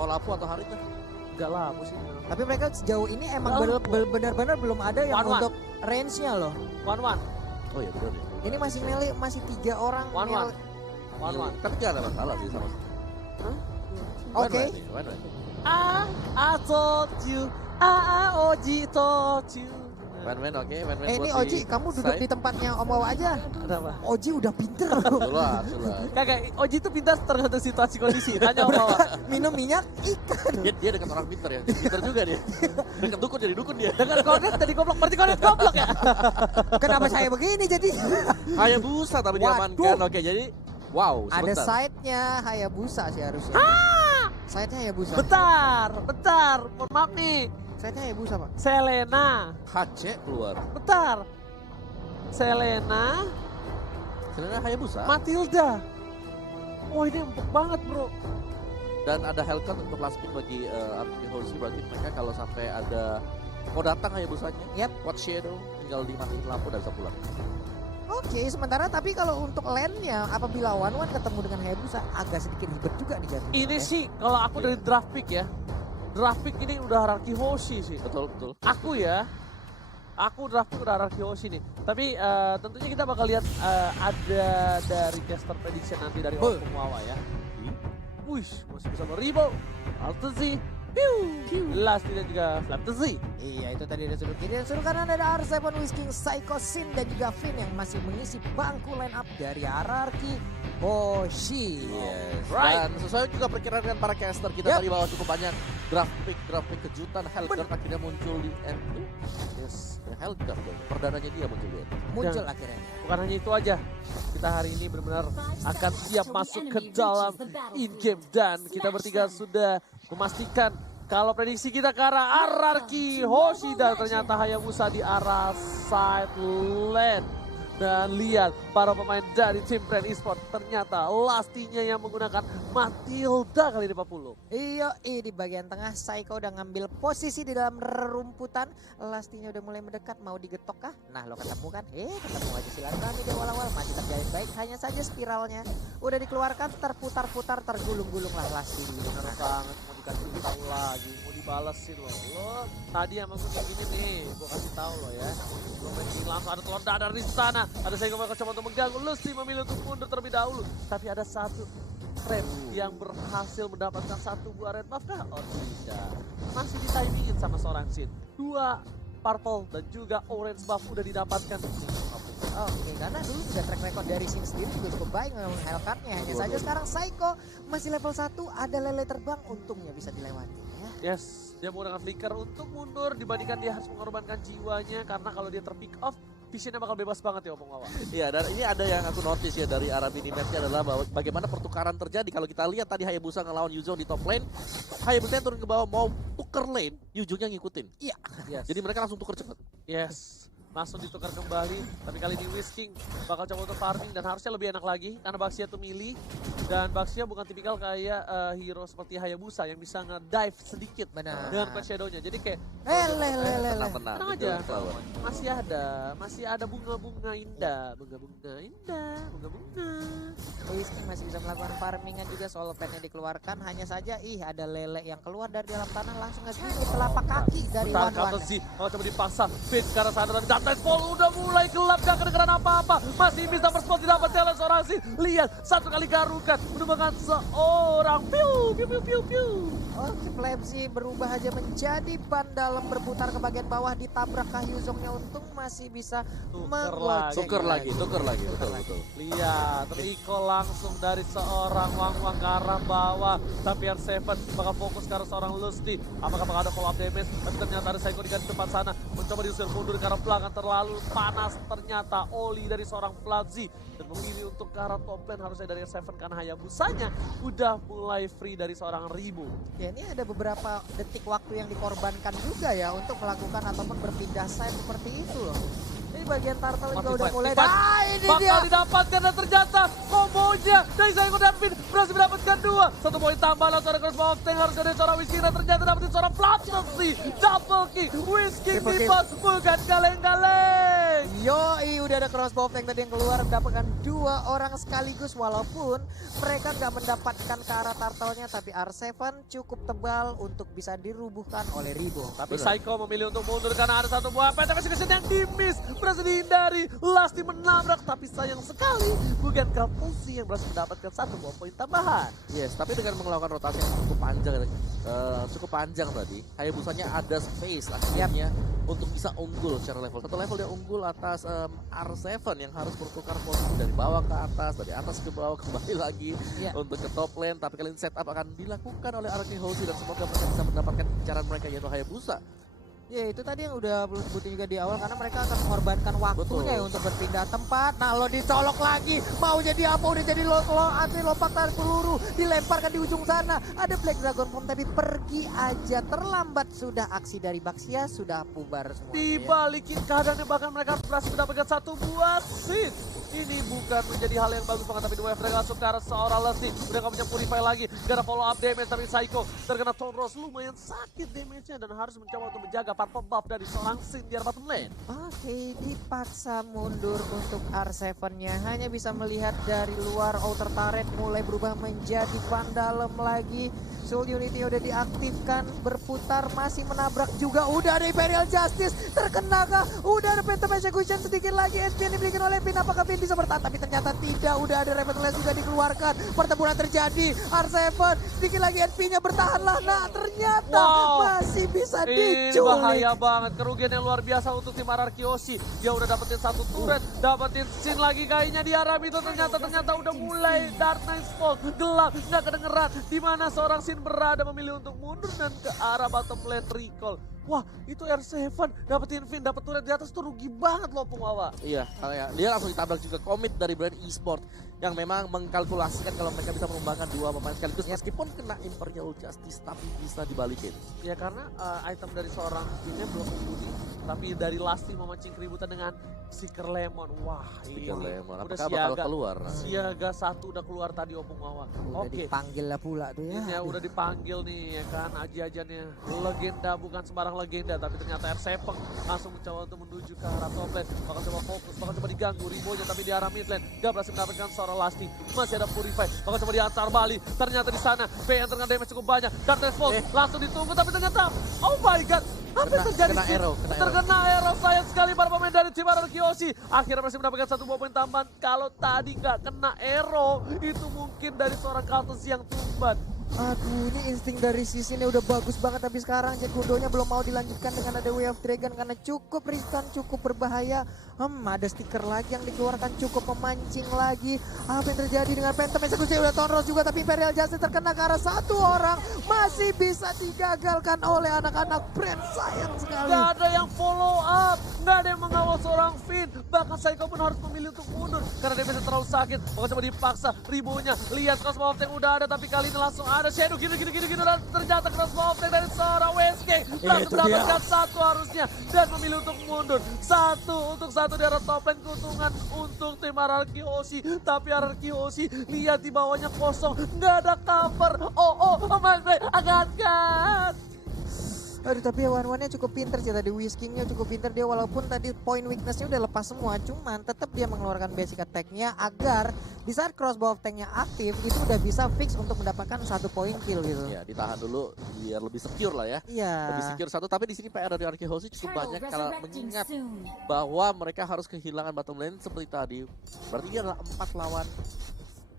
Atau Lapu atau Harit lah. Enggak lah, sih. Tapi mereka sejauh ini emang benar-benar belum ada yang untuk range-nya loh. 1-1. Oh iya benar ya. Ini masih melee, masih 3 orang. 1-1. Tapi gak ada masalah sih sama. Oke. I told you, Oji told you. Main-main oke, main-main. Ini Oji, kamu duduk di tempatnya Om Wawa aja. Kenapa? Oji udah pinter. Sulah. Kagak, Oji tuh pintar tergantung situasi kondisi. Tanya Om Wawa. Minum minyak ikan. Dia dekat orang pinter ya. Pinter juga dia. Dekat dukun jadi dukun dia. Dengan Kornet tadi goblok, berarti Kornet goblok ya? Kenapa saya begini jadi? Hayabusa tapi diamankan. Oke, jadi wow, Ada sebentar. side-nya Hayabusa sih harusnya. Side-nya Hayabusa. Bentar. Mohon maaf nih. Side-nya Hayabusa, Pak. Selena. HC keluar. Bentar. Selena. Hayabusa. Matilda. Wah ini empuk banget bro. Dan ada Hellcat untuk last pick bagi Arki Hoshi. Berarti mereka kalau sampai ada mau datang Hayabusanya. Yap. What Shadow tinggal dimatiin lampu dan bisa pulang. Oke, sementara tapi kalau untuk lane-nya apabila One ketemu dengan Hayabusa agak sedikit ribet juga nih jatuhnya. Ini sih kalau aku dari draft pick ya. Draft pick ini udah Arki Hoshi sih. Betul. Aku draft pick udah Arki Hoshi nih. Tapi tentunya kita bakal lihat ada dari caster prediction nanti dari Om Wawa ya. Wih, masih bisa Moribo, Altezi, Last dan juga Flaptezi. Iya, itu tadi ada sudut kiri dan sudut kanan ada R7 Whisking, Psycho Sin dan juga Finn yang masih mengisi bangku line up dari Ararki Hoshi. Yes. Right. Dan sesuai juga perkiraan dengan para caster kita tadi bahwa cukup banyak draft pick kejutan. Hellcat akhirnya muncul di end. Yes, Hellcat dong. Perdananya dia muncul di end. Muncul akhirnya. Bukan hanya itu aja, kita hari ini benar-benar akan siap masuk ke dalam in-game. Dan kita bertiga sudah memastikan kalau prediksi kita ke arah Ararki Hoshi dan ternyata Hayabusa di arah side lane. Dan lihat para pemain dari tim Brand Esport ternyata Lastinya yang menggunakan Matilda kali ini 40. Iya, di bagian tengah Psycho udah ngambil posisi di dalam rumputan. Lastinya udah mulai mendekat, mau digetok kah? Nah lo ketemu kan? Ketemu aja silaturahmi di awal-awal masih terjalin baik. Hanya saja spiralnya udah dikeluarkan, terputar-putar, tergulung-gulung lah Lasti. Bener banget, mau dikasih tahu lagi, mau dibalesin loh. Lo tadi emang kayak gini nih, gue kasih tahu lo ya. Lo main langsung ada telur dadar di sana. Ada saya yang coba untuk mengganggu. Lusti memilih untuk mundur terlebih dahulu. Tapi ada satu trap yang berhasil mendapatkan satu buah red buff kah? Oh tidak. Masih ditimingin sama seorang Sin. 2 purple dan juga orange buff udah didapatkan. Oke, karena dulu sudah track record dari Sin sendiri juga cukup baik memang Hellcat-nya. Hanya saja sekarang Psycho masih level 1, ada lele terbang, untungnya bisa dilewati ya. Yes, dia menggunakan flicker untuk mundur dibandingkan dia harus mengorbankan jiwanya karena kalau dia terpick off, visionnya bakal bebas banget ya Om Wawa. Iya, dan ini ada yang aku notice ya dari arah minimapnya adalah bahwa bagaimana pertukaran terjadi. Kalau kita lihat tadi Hayabusa ngelawan Yuzong di top lane, Hayabusa turun ke bawah mau tuker lane, Yuzongnya ngikutin. Iya. Yes. Jadi mereka langsung tuker cepat. Yes, langsung ditukar kembali. Tapi kali ini Whisking bakal coba untuk farming dan harusnya lebih enak lagi karena Baxia tuh melee. Dan Baxia bukan tipikal kayak hero seperti Hayabusa yang bisa nge-dive sedikit Benar. dengan Quest Shadow-nya. Jadi kayak Tenang. tenang aja, masih ada bunga-bunga indah, bunga-bunga. Whisking masih bisa melakukan farmingan juga, solo pen-nya dikeluarkan. Hanya saja ada lele yang keluar dari dalam tanah langsung nge-gini telapak kaki dari Bentar, One. sih, kalau coba dipaksa, Fit ke arah sana dan Dantes Paul udah mulai gelap, gak kedengeran apa-apa. Masih bisa berspot, tidak dapat challenge seorang sih. Lihat, satu kali garukan, menemukan seorang piu. Oke, Flapsy berubah aja menjadi ban dalam berputar ke bagian bawah, ditabrak kah Yuzongnya, untung masih bisa mengocek. Tuker lagi, betul. Lihat, Rico langsung dari seorang Wang ke arah bawah. Tapi R7 bakal fokus ke arah seorang Lusty. Apakah bakal ada follow up damage? Tapi ternyata ada Psycho di depan sana. Mencoba diusir mundur ke arah belakang, terlalu panas ternyata Oli dari seorang Flapsy. Dan memilih untuk ke arah top lane harusnya dari R7 karena Hayabusanya udah mulai free dari seorang Ribu. Ya, ini ada beberapa detik waktu yang dikorbankan juga ya untuk melakukan ataupun berpindah side seperti itu loh. Ini bagian Turtle juga udah mulai. Ini bakal dia. didapatkan dan ternyata kombonya dari Psycho dan Finn berhasil mendapatkan 2. 1 poin tambahan langsung ada crossbow of tank harus dari seorang Whisking dan ternyata dapetin seorang Flapsy. Double kill, Whisking tipas bukan kaleng-kaleng. Yoi, udah ada crossbow tank tadi yang keluar mendapatkan 2 orang sekaligus walaupun mereka nggak mendapatkan ke arah turtle-nya tapi R7 cukup tebal untuk bisa dirubuhkan oleh Ribo. Tapi Psycho memilih untuk mundur karena ada satu buah PTP Execution yang di-miss. Berhasil dihindari. Lasti menabrak tapi sayang sekali bukan Kalpusi yang berhasil mendapatkan 1 buah poin tambahan. Yes, tapi dengan melakukan rotasi yang cukup panjang tadi, Hayabusanya ada space akhirnya untuk bisa unggul secara level. Satu level dia unggul atas R7 yang harus bertukar posisi dari bawah ke atas, dari atas ke bawah kembali lagi untuk ke top lane. Tapi kali ini setup akan dilakukan oleh Araki Hoshi dan semoga mereka bisa mendapatkan incaran mereka yaitu Hayabusa. Ya itu tadi yang udah belum sebutin juga di awal karena mereka akan mengorbankan waktunya ya untuk berpindah tempat. Nah lo dicolok lagi, mau jadi apa udah jadi lompatan peluru, dilemparkan di ujung sana. Ada Black Dragon Bomb tapi pergi aja, terlambat sudah aksi dari Baxia sudah bubar semua. Dibalikin keadaannya bahkan mereka berhasil mendapatkan 1 buah seed. Ini bukan menjadi hal yang bagus banget tapi dua mereka langsung ke arah seorang Lasti. Udah gak punya Purify lagi, gak ada follow up damage tapi Psycho terkena Tonros lumayan sakit damage-nya dan harus mencoba untuk menjaga purple buff dari seorang Sin di arah bottom lane. Oke, dipaksa mundur untuk R7-nya. Hanya bisa melihat dari luar outer turret mulai berubah menjadi Vandalem lagi. Soul Unity udah diaktifkan, berputar, masih menabrak juga. Udah ada Imperial Justice, terkena kah? Udah ada Phantom Execution sedikit lagi. SP yang diberikan oleh Pin, apakah Pin bisa bertahan? Tapi ternyata tidak, udah ada Revenant juga dikeluarkan. Pertempuran terjadi, R7 sedikit lagi SP-nya bertahanlah. Nah ternyata masih bisa diculik. Bahaya banget, kerugian yang luar biasa untuk tim Araki Hoshi. Dia udah dapetin 1 turret, dapetin Sin lagi kayaknya di arah itu. Ternyata udah mulai Dark Night Fall, gelap, nggak kedengeran. Dimana seorang Sin berada memilih untuk mundur dan ke arah bottom lane recall. Wah, itu R7 dapetin Vin, dapet turret di atas tuh rugi banget loh Pungwawa. Iya, dia langsung ditabrak juga komit dari brand e-sport yang memang mengkalkulasikan kalau mereka bisa mengembangkan 2 pemain sekaligus meskipun kena Imperial Justice tapi bisa dibalikin. Ya karena item dari seorang Vinnya belum mumpuni, tapi dari Lasti memancing keributan dengan Seeker Lemon. Wah, Seeker Lemon, udah apakah bakal keluar? Siaga 1 udah keluar tadi Opungwawa. Udah dipanggil lah pula tuh ya. Ini ya udah dipanggil nih ya kan, aji-ajannya legenda, bukan sembarang legenda tapi ternyata R7 langsung mencoba untuk menuju ke arah top lane. Bakal coba fokus, bakal coba diganggu Ribonya tapi di arah mid lane gak berhasil mendapatkan seorang Lasti. Masih ada Purify, bakal coba diantar balik. Ternyata di sana V yang terkena damage cukup banyak. Dark Fall langsung ditunggu tapi ternyata oh my god, apa yang terjadi? Terkena arrow, sayang sekali para pemain dari tim Araki Hoshi. Akhirnya masih mendapatkan 1 buah poin tambahan. Kalau tadi nggak kena arrow, itu mungkin dari seorang Kaltus yang tumban. Aduh, ini insting dari sisi ini udah bagus banget tapi sekarang Jet Gundonya belum mau dilanjutkan dengan ada Way of Dragon karena cukup riskan, cukup berbahaya. Ada stiker lagi yang dikeluarkan cukup memancing lagi. Apa yang terjadi dengan Phantom Execution udah Tonros juga tapi Imperial Justice terkena ke arah 1 orang. Masih bisa digagalkan oleh anak-anak brand, sayang sekali. Gak ada yang follow up, gak ada yang mengawal seorang Finn. Bahkan Psycho pun harus memilih untuk mundur karena dia bisa terlalu sakit. Bahkan coba dipaksa, Ribonya lihat crossbow tank udah ada tapi kali ini langsung ada Shadow gini dan ternyata crossbow tank dari seorang WSK langsung mendapatkan 1 harusnya dan memilih untuk mundur. 1 untuk 1 di arah top lane, keuntungan untuk tim Araki Hoshi. Tapi Araki Hoshi lihat di bawahnya kosong, nggak ada cover. Mas Bray, agak. Aduh, tapi One-One-nya cukup pinter sih tadi, Whiskingnya cukup pinter dia walaupun tadi point weakness-nya udah lepas semua, cuman tetap dia mengeluarkan basic attack-nya agar di saat crossbow tank-nya aktif itu udah bisa fix untuk mendapatkan 1 poin kill gitu. Ya, ditahan dulu biar lebih secure lah ya. Iya. Lebih secure 1, tapi di sini PR dari Araki Hoshi cukup banyak kalau mengingat bahwa mereka harus kehilangan bottom lane seperti tadi. Berarti dia adalah 4 lawan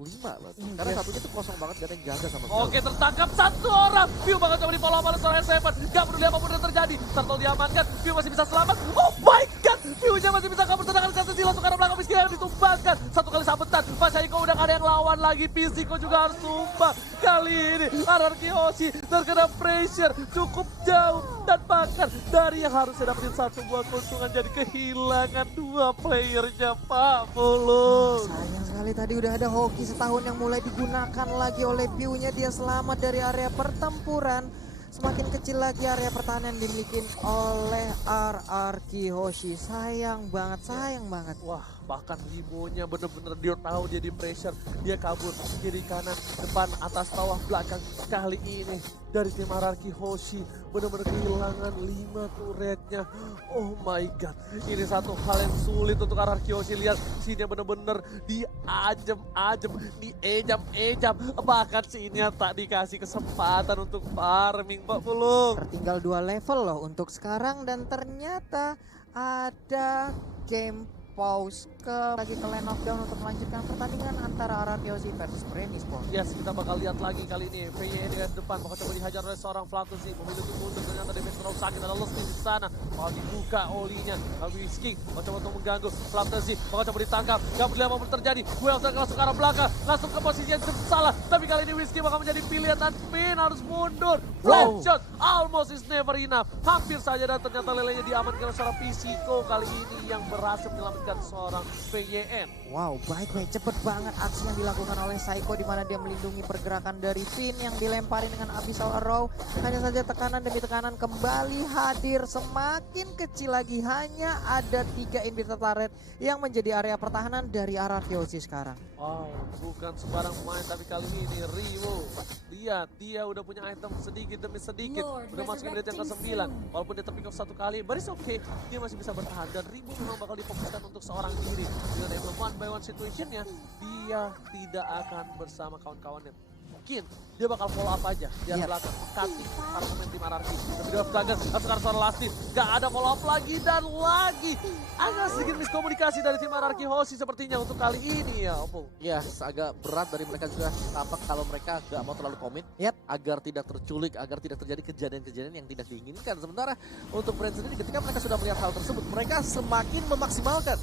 5 lah. Karena satunya tuh kosong banget, gak ada yang jaga sama sekali. Oke, tertangkap 1 orang. View bakal coba di follow up oleh seorang S7. Gak peduli apapun yang terjadi. Turtle diamankan, View masih bisa selamat. Oh my god, View-nya masih bisa kabur, sedangkan Katsushi langsung ke arah belakang miskin yang ditumbangkan. 1 kali sabetan, Mas Aiko udah gak ada yang lawan lagi. Pisiko juga harus tumbang. Kali ini Araki Hoshi terkena pressure cukup jauh. Dan bahkan dari yang harusnya dapetin 1 buah keuntungan jadi kehilangan 2 playernya, Pak Mulus. Sayang sekali tadi udah ada hoki setahun yang mulai digunakan lagi oleh View-nya, dia selamat dari area pertempuran. Semakin kecil lagi area pertahanan dimiliki oleh RRQ Hoshi. Sayang banget, sayang banget. Wah, Bahkan Limonya bener-bener dia tahu dia di pressure. Dia kabur kiri kanan depan atas bawah belakang. Kali ini dari tim Ararki Hoshi bener-bener kehilangan 5 turretnya. Oh my god, ini satu hal yang sulit untuk Ararki Hoshi. Lihat sini bener-bener diajem-ajem, diejam-ejam. Bahkan sini tak dikasih kesempatan untuk farming, Mbak Pulung. Tertinggal 2 level loh untuk sekarang dan ternyata ada game pause lagi ke lane of down untuk melanjutkan pertandingan antara Ararki Hoshi versus Brain Esports. Yes, kita bakal lihat lagi kali ini. VY di depan bakal coba dihajar oleh seorang Flatusy. Memilih untuk mundur, ternyata defense terlalu sakit. Ada Lusty di sana. Bakal dibuka olinya. Whisking bakal coba untuk mengganggu. Flatusy bakal coba ditangkap. Gak boleh apa terjadi. Welton langsung ke arah belakang. Langsung ke posisi yang salah. Tapi kali ini Whisking bakal menjadi pilihan dan Pin harus mundur. Flat shot almost is never enough. Hampir saja dan ternyata lelenya diamankan oleh seorang Pisiko kali ini yang berhasil menyelamatkan seorang VYN. Wow, baik-baik, cepet banget aksi yang dilakukan oleh Saiko di mana dia melindungi pergerakan dari Pin yang dilemparin dengan Abyssal Arrow. Hanya saja tekanan demi tekanan kembali hadir, semakin kecil lagi. Hanya ada 3 inhibitor turret yang menjadi area pertahanan dari Ararki Hoshi sekarang. Wow, bukan sembarang pemain tapi kali ini Riwo. Lihat, dia udah punya item sedikit demi sedikit. Udah masuk ke menit yang ke-9. Walaupun dia terpick off 1 kali, but it's okay. Dia masih bisa bertahan dan Riwo memang bakal difokuskan untuk seorang diri. Dengan emblem 1-by-1 situationnya, dia tidak akan bersama kawan-kawannya. Mungkin dia bakal follow up aja di belakang cutting para pemain tim Ararki. Tapi dia belakang langsung ke arah Lasty. Gak ada follow up lagi dan lagi. Agak sedikit miskomunikasi dari tim Ararki Hoshi sepertinya untuk kali ini ya, Opung. Ya, agak berat dari mereka juga tampak kalau mereka gak mau terlalu komit agar tidak terculik, agar tidak terjadi kejadian-kejadian yang tidak diinginkan. Sementara untuk Brand sendiri ketika mereka sudah melihat hal tersebut, mereka semakin memaksimalkan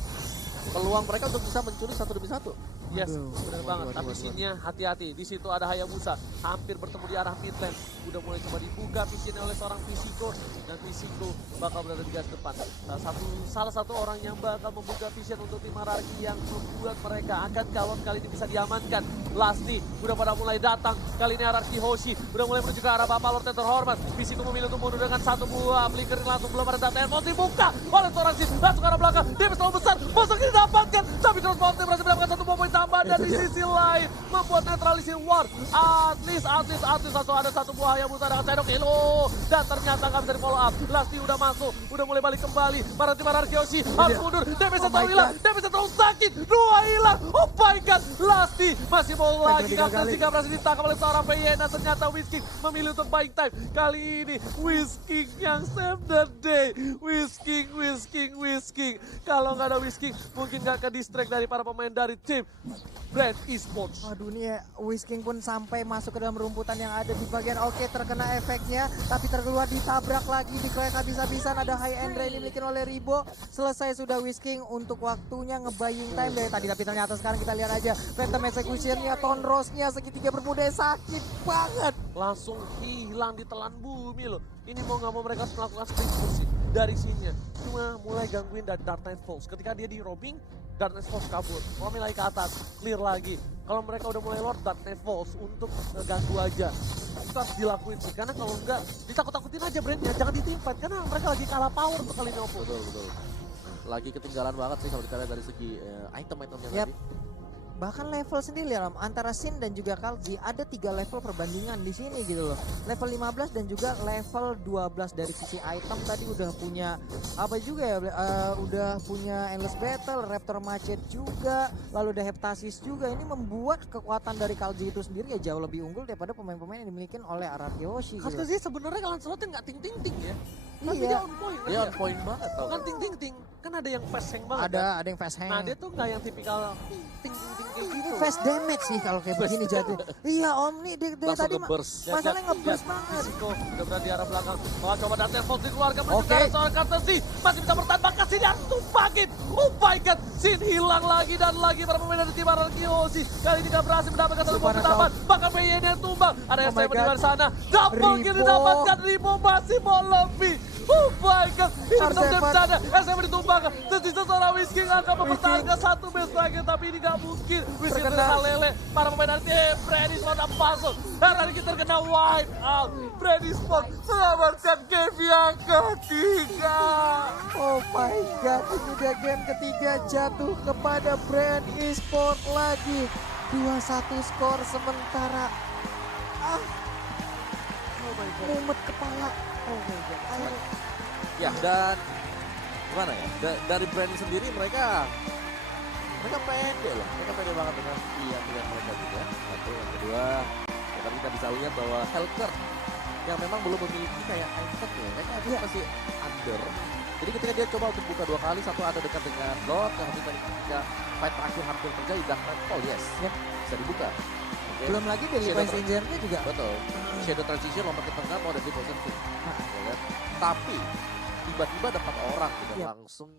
peluang mereka untuk bisa mencuri 1 demi 1. Yes, benar banget. Tapi scene-nya hati-hati. Di situ ada Hayabusa, hampir bertemu di arah mid lane. Udah mulai coba dibuka visionnya oleh seorang Pisiko dan Pisiko bakal berada di garis depan. Salah satu orang yang bakal membuka vision untuk tim Ararki yang membuat mereka akan gawat kali ini bisa diamankan. Lasty udah pada mulai datang. Kali ini Ararki Hoshi udah mulai menuju ke arah Bapak Lord yang terhormat. Pisiko memilih untuk mundur dengan 1 buah flicker langsung, belum ada data emosi dibuka oleh seorang Sin. Langsung ke arah belakang. Dia terlalu besar. Masuk ini dapatkan. Tapi Cross Mountain berhasil mendapatkan 1 poin tambah dan di sisi lain membuat netralisir Ward. At least ada 1 buah Hayabusa dengan Shadow Kilo dan ternyata nggak bisa di follow up. Lasty udah masuk, udah mulai balik kembali. Para tim Ararki Hoshi harus mundur. Damage terlalu hilang, damage terlalu sakit. 2 hilang. Oh my god, Lasty masih mau lagi. Kapten berhasil ditangkap oleh seorang VYN dan ternyata Whisking memilih untuk buying time. Kali ini Whisking yang save the day. Whisking. Kalau nggak ada Whisking mungkin nggak ke distract dari para pemain dari tim Brand Esports. Aduh nih ya, Whisking pun sampai masuk ke dalam rumputan yang ada di bagian terkena efeknya, tapi terkeluar ditabrak lagi, dikeroyok habis-habisan. Ada high end rain dimiliki oleh Ribo. Selesai sudah Whisking untuk waktunya ngebaying time dari tadi, tapi ternyata sekarang kita lihat aja Phantom Execution-nya, Tonrose-nya segitiga bermuda sakit banget. Langsung hilang ditelan bumi loh. Ini mau nggak mau mereka harus melakukan sprint push dari sini. Cuma mulai gangguin dari Dark Knight Falls. Ketika dia di robbing, Dark Knight Falls kabur. Romi lagi ke atas, clear lagi. Kalau mereka udah mulai Lord Dark Knight Falls untuk ngeganggu aja. Itu harus dilakuin sih. Karena kalau enggak, ditakut-takutin aja brandnya. Jangan ditimpat. Karena mereka lagi kalah power untuk kali ini. Betul. Lagi ketinggalan banget sih kalau kita lihat dari segi item-itemnya tadi. Bahkan level sendiri antara Sin dan juga Kalji ada 3 level perbandingan di sini gitu loh. Level 15 dan juga level 12 dari sisi item tadi udah punya apa juga ya, udah punya Endless Battle, Raptor Macet juga, lalu ada Heptasis juga. Ini membuat kekuatan dari Kalji itu sendiri ya jauh lebih unggul daripada pemain-pemain yang dimiliki oleh Ararki Hoshi. Karena sih sebenarnya kalian slotnya nggak ting-ting-ting ya. Tapi Iya. dia on point. Dia on point banget tau. Bukan ting-ting-ting. Kan ada yang fast hang banget. Ada yang fast hang. Nah dia tuh nggak yang tipikal ting-ting-ting kayak gitu. Fast damage sih kalau kayak begini jadi. Iya Om nih dia tadi nge-burst. masalahnya nge-burst banget. Risiko udah berada di arah belakang. Mau coba Dante Fox dikeluarkan menuju Oke. ke arah seorang Courtesy. Masih bisa bertahan, bahkan Sin harus tumpakin. Oh my god, Sin hilang lagi dan lagi para pemain dari tim Ararki Hoshi. Kali ini gak berhasil mendapatkan 1 poin tambahan. Bahkan PYN yang tumbang. Ada yang my saya di God. luar sana. Double kill Ribo. didapatkan, Ribo masih mau lebih. Oh my god, ini benar-benar R7. bercanda. SM ditumbangkan, tersisa seorang Whiskey yang akan mempertahankan satu match lagi, tapi ini gak mungkin. Whiskey Terkena. terkena lele, para pemain dari tim Freddy Spot dan puzzle. Dan tadi kita terkena wipe out. Freddy Spot selamatkan game yang ketiga. Oh my god, ini dia game ketiga jatuh kepada Brand Esport lagi. 2-1 skor sementara. Ah, Oh my god. mumet kepala. Oh my god. Ayo. Ya, dan gimana ya? Dari brand sendiri mereka pede loh. Mereka pede banget dengan pilihan mereka juga. Satu, yang kedua, ya tadi kita bisa lihat bahwa Helker yang memang belum memiliki kayak item ya. Kayaknya itu masih under. Jadi ketika dia coba untuk buka 2 kali, satu ada dekat dengan Lord, yang tadi ketika fight terakhir hampir terjadi, Dark Nightfall, yes. Yep. Bisa dibuka. Oke. Belum lagi dari Shadow Vice Ranger-nya juga. Betul. Shadow Transition lompat ke tengah mau ada di position. Ya kan? Tapi tiba-tiba dapat orang gitu Yep. langsung